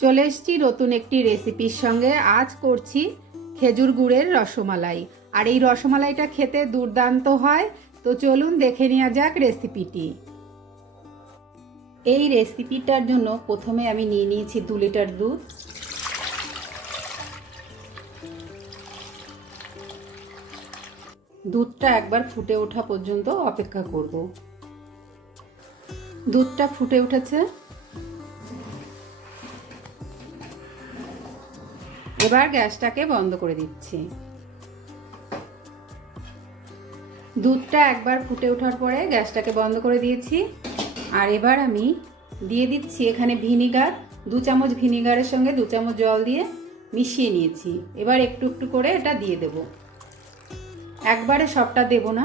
চলে এসছি নতুন একটি রেসিপির সঙ্গে। আজ করছি খেজুর গুড়ের রসমালাই। আর এই রসমালাইটা খেতে দুর্দান্ত হয়। তো চলুন দেখে নেওয়া যাক রেসিপিটি এই রেসিপিটার জন্য প্রথমে আমি নিয়ে নিয়েছি দু লিটার দুধ। দুধটা একবার ফুটে ওঠা পর্যন্ত অপেক্ষা করব। দুধটা ফুটে উঠেছে। এবার গ্যাসটাকে বন্ধ করে দিচ্ছি। দুধটা একবার ফুটে ওঠার পরে গ্যাসটাকে বন্ধ করে দিয়েছি। আর এবার আমি দিয়ে দিচ্ছি এখানে ভিনিগার, দু চামচ ভিনিগারের সঙ্গে দু চামচ জল দিয়ে মিশিয়ে নিয়েছি। এবার একটু একটু করে এটা দিয়ে দেব। একবারে সবটা দেব না।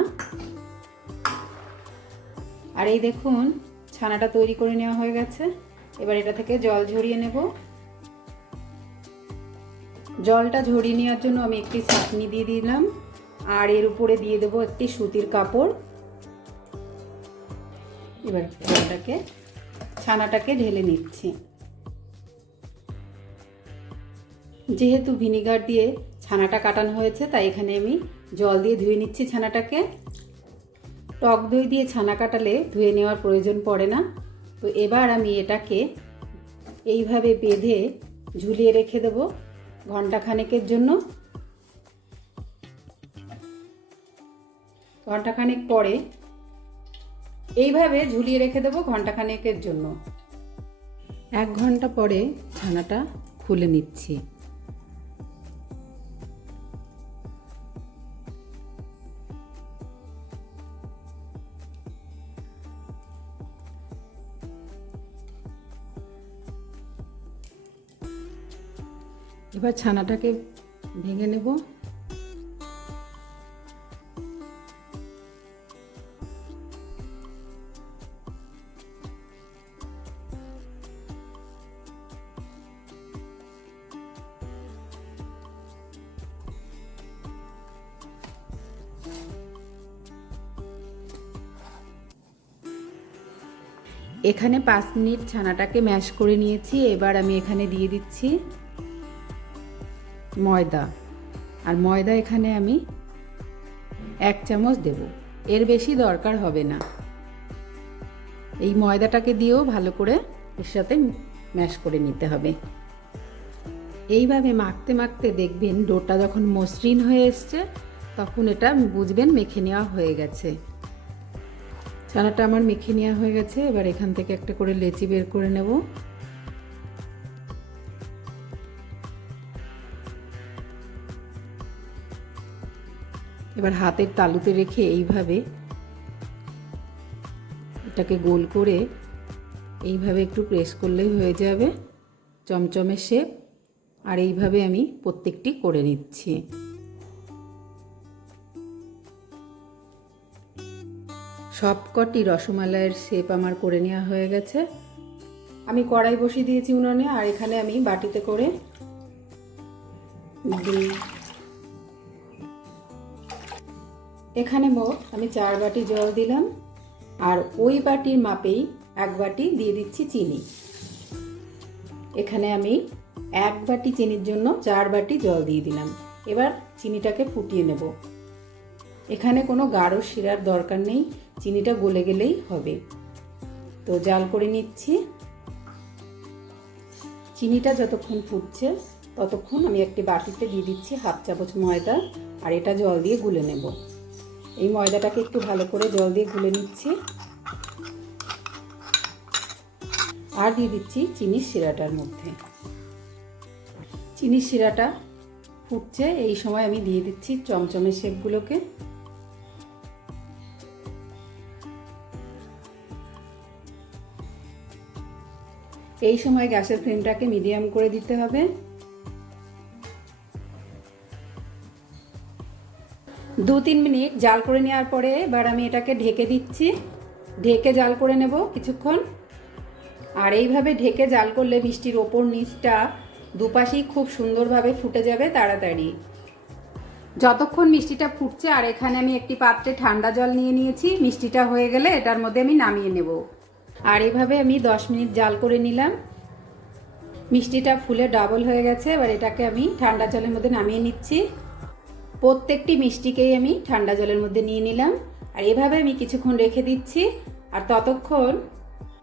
আর এই দেখুন, ছানাটা তৈরি করে নেওয়া হয়ে গেছে। এবার এটা থেকে জল ঝরিয়ে নেব। জলটা ঝরিয়ে নেওয়ার জন্য আমি একটি ছাঁকনি দিয়ে দিলাম। আর এর উপরে দিয়ে দেবো একটি সুতির কাপড়। এবার জলটাকে, ছানাটাকে ঢেলে নিচ্ছি। যেহেতু ভিনিগার দিয়ে ছানাটা কাটানো হয়েছে, তাই এখানে আমি জল দিয়ে ধুয়ে নিচ্ছি ছানাটাকে। টক দই দিয়ে ছানা কাটালে ধুয়ে নেওয়ার প্রয়োজন পড়ে না। তো এবার আমি এটাকে এইভাবে বেঁধে ঝুলিয়ে রেখে দেব। ঘন্টাখানেকের জন্য। ঘন্টাখানেক পরে এইভাবে ঝুলিয়ে রেখে দেবো ঘন্টাখানেকের জন্য। এক ঘণ্টা পরে ছানাটা খুলে নিচ্ছি। এবার ছানাটাকে ভেঙে নেব। এখানে পাঁচ মিনিট ছানাটাকে ম্যাশ করে নিয়েছি। এবার আমি এখানে দিয়ে দিচ্ছি। ময়দা। আর ময়দা এখানে আমি এক চামচ দেব। এর বেশি দরকার হবে না। এই ময়দাটাকে দিয়েও ভালো করে এর সাথে ম্যাশ করে নিতে হবে। এইভাবে মাখতে মাখতে দেখবেন ডোটা যখন মসৃণ হয়ে এসছে, তখন এটা বুঝবেন মেখে নেওয়া হয়ে গেছে। চানাটা আমার মেখে নেওয়া হয়ে গেছে। এবার এখান থেকে একটা করে লেচি বের করে নেব। এবার হাতের তালুতে রেখে এইভাবে এটাকে গোল করে এইভাবে একটু প্রেস করলেই হয়ে যাবে, চমচমে শেপ, আর এইভাবে আমি প্রত্যেকটি করে নিচ্ছি। সবকটি রসমালাইয়ের শেপ আমার করে নেওয়া হয়ে গেছে। আমি কড়াই বসিয়ে দিয়েছি উনানে, আর এখানে আমি বাটিতে করে দিই এখানে মোট আমি চার বাটি জল দিলাম, আর ওই বাটির মাপেই এক বাটি দিয়ে দিচ্ছি চিনি। এখানে আমি এক বাটি চিনির জন্য চার বাটি জল দিয়ে দিলাম। এবার চিনিটাকে ফুটিয়ে নেব। এখানে কোনো গাঢ় শিরার দরকার নেই, চিনিটা গলে গেলেই হবে। তো জাল করে নিচ্ছি। চিনিটা যতক্ষণ ফুটছে, ততক্ষণ আমি একটি বাটিতে দিয়ে দিচ্ছি হাফ চামচ ময়দা, আর এটা জল দিয়ে গুলে নেব। এই ময়দাটাকে একটু ভালো করে জল দিয়ে গুলে নিচ্ছি। আর দিয়ে দিচ্ছি চিনির শিরাটার মধ্যে। চিনির শিরাটা ফুটছে, এই সময় আমি দিয়ে দিচ্ছি চমচমের শেপগুলোকে। এই সময় গ্যাসের ফ্লেমটাকে মিডিয়াম করে দিতে হবে। দু তিন মিনিট জাল করে নেওয়ার পরে এবার আমি এটাকে ঢেকে দিচ্ছি। ঢেকে জাল করে নেব কিছুক্ষণ। আর এইভাবে ঢেকে জাল করলে মিষ্টির ওপর নিচটা দুপাশেই খুব সুন্দরভাবে ফুটে যাবে তাড়াতাড়ি। যতক্ষণ মিষ্টিটা ফুটছে, আর এখানে আমি একটি পাত্রে ঠান্ডা জল নিয়ে নিয়েছি, মিষ্টিটা হয়ে গেলে এটার মধ্যে আমি নামিয়ে নেব। আর এভাবে আমি দশ মিনিট জাল করে নিলাম। মিষ্টিটা ফুলে ডাবল হয়ে গেছে, এবার এটাকে আমি ঠান্ডা জলের মধ্যে নামিয়ে নিচ্ছি। প্রত্যেকটি মিষ্টিকেই আমি ঠান্ডা জলের মধ্যে নিয়ে নিলাম। আর এভাবে আমি কিছুক্ষণ রেখে দিচ্ছি। আর ততক্ষণ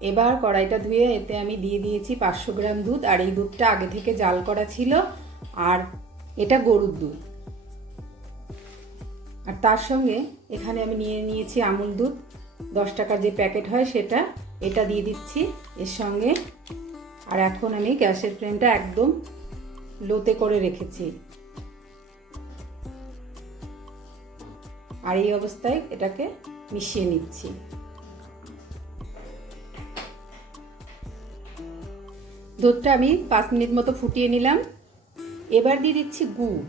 এবার কড়াইটা ধুয়ে এতে আমি দিয়ে দিয়েছি পাঁচশো গ্রাম দুধ। আর এই দুধটা আগে থেকে জাল করা ছিল। আর এটা গরুর দুধ। আর তার সঙ্গে এখানে আমি নিয়ে নিয়েছি আমুল দুধ। দশ টাকার যে প্যাকেট হয় সেটা। এটা দিয়ে দিচ্ছি এর সঙ্গে। আর এখন আমি গ্যাসের ফ্লেমটা একদম লোতে করে রেখেছি। আর এই অবস্থায় এটাকে মিশিয়ে নিচ্ছি। দুধটা আমি পাঁচ মিনিট মতো ফুটিয়ে নিলাম। এবার দিয়ে দিচ্ছি গুড়।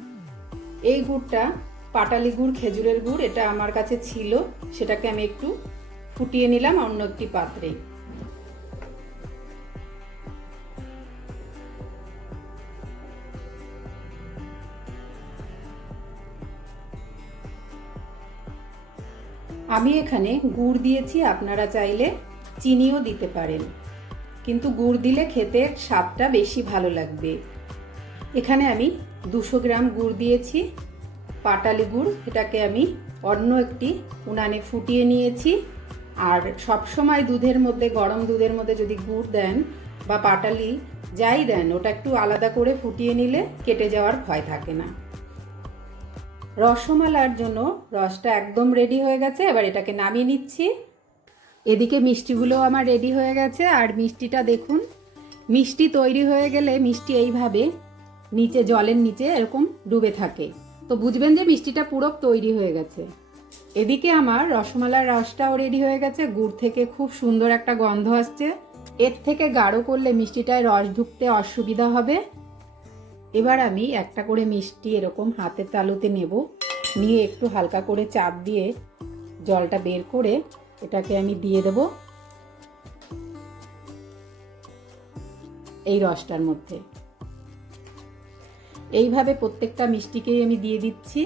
এই গুড়টা পাটালি গুড়, খেজুরের গুড়, এটা আমার কাছে ছিল, সেটাকে আমি একটু ফুটিয়ে নিলাম অন্য একটি পাত্রে। আমি এখানে গুড় দিয়েছি, আপনারা চাইলে চিনিও দিতে পারেন। কিন্তু গুড় দিলে খেতে স্বাদটা বেশি ভালো লাগবে। এখানে আমি দুশো গ্রাম গুড় দিয়েছি, পাটালি গুড়, এটাকে আমি অন্য একটি উনানে ফুটিয়ে নিয়েছি। আর সব সময় দুধের মধ্যে, গরম দুধের মধ্যে যদি গুড় দেন বা পাটালি যাই দেন, ওটা একটু আলাদা করে ফুটিয়ে নিলে কেটে যাওয়ার ভয় থাকে না। রসমালার জন্য রসটা একদম রেডি হয়ে গেছে, এবার এটাকে নামিয়ে নিচ্ছি। এদিকে মিষ্টিগুলো আমার রেডি হয়ে গেছে, আর মিষ্টিটা দেখুন, মিষ্টি তৈরি হয়ে গেলে মিষ্টি এইভাবে নিচে, জলের নিচে এরকম ডুবে থাকে। তো বুঝবেন যে মিষ্টিটা পুরো তৈরি হয়ে গেছে। এদিকে আমার রসমালার রসটাও রেডি হয়ে গেছে, গুড় থেকে খুব সুন্দর একটা গন্ধ আসছে। এর থেকে গাঢ় করলে মিষ্টিটায় রস ঢুকতে অসুবিধা হবে। এবার আমি একটা করে মিষ্টি এরকম হাতের তালুতে নেব। নিয়ে একটু হালকা করে চাপ দিয়ে জলটা বের করে এটাকে আমি দিয়ে দেব। এই রসটার মধ্যে। এইভাবে প্রত্যেকটা মিষ্টিকেই আমি দিয়ে দিচ্ছি।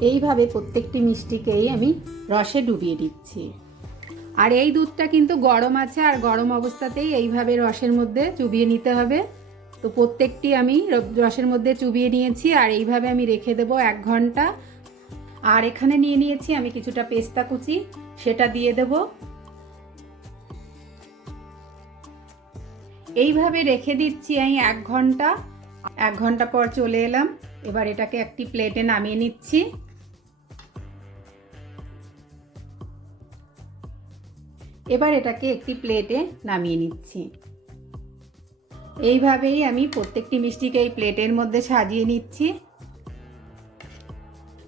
এইভাবে প্রত্যেকটি মিষ্টিকেই আমি রসে ডুবিয়ে দিচ্ছি। আর এই দুধটা কিন্তু গরম আছে, আর গরম অবস্থাতেই এইভাবে রসের মধ্যে চুবিয়ে নিতে হবে। তো প্রত্যেকটি আমি রসের মধ্যে চুবিয়ে নিয়েছি, আর এইভাবে আমি রেখে দেবো এক ঘণ্টা। আর এখানে নিয়ে নিয়েছি আমি কিছুটা পেস্তা কুচি, সেটা দিয়ে দেব। এইভাবে রেখে দিচ্ছি আমি এক ঘণ্টা। এক ঘণ্টা পর চলে এলাম। এবার এটাকে একটি প্লেটে নামিয়ে নিচ্ছি। এবার এটাকে একটি প্লেটে নামিয়ে নিচ্ছি। এইভাবেই আমি প্রত্যেকটি মিষ্টিকে এই প্লেটের মধ্যে সাজিয়ে নিচ্ছি।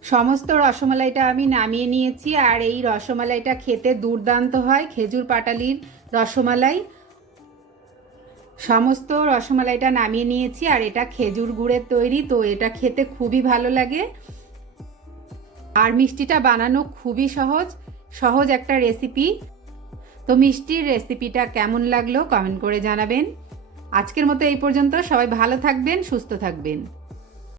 সমস্ত রসমালাইটা আমি নামিয়ে নিয়েছি আর এই রসমালাইটা খেতে দুর্দান্ত হয়, খেজুর পাটালির রসমালাই। সমস্ত রসমালাইটা নামিয়ে নিয়েছি আর এটা খেজুর গুড়ের তৈরি, তো এটা খেতে খুবই ভালো লাগে। আর মিষ্টিটা বানানো খুবই সহজ সহজ একটা রেসিপি। তো মিষ্টির রেসিপিটা কেমন লাগল কমেন্ট করে জানাবেন। আজকের মতো এই পর্যন্ত সবাই ভালো থাকবেন, সুস্থ থাকবেন।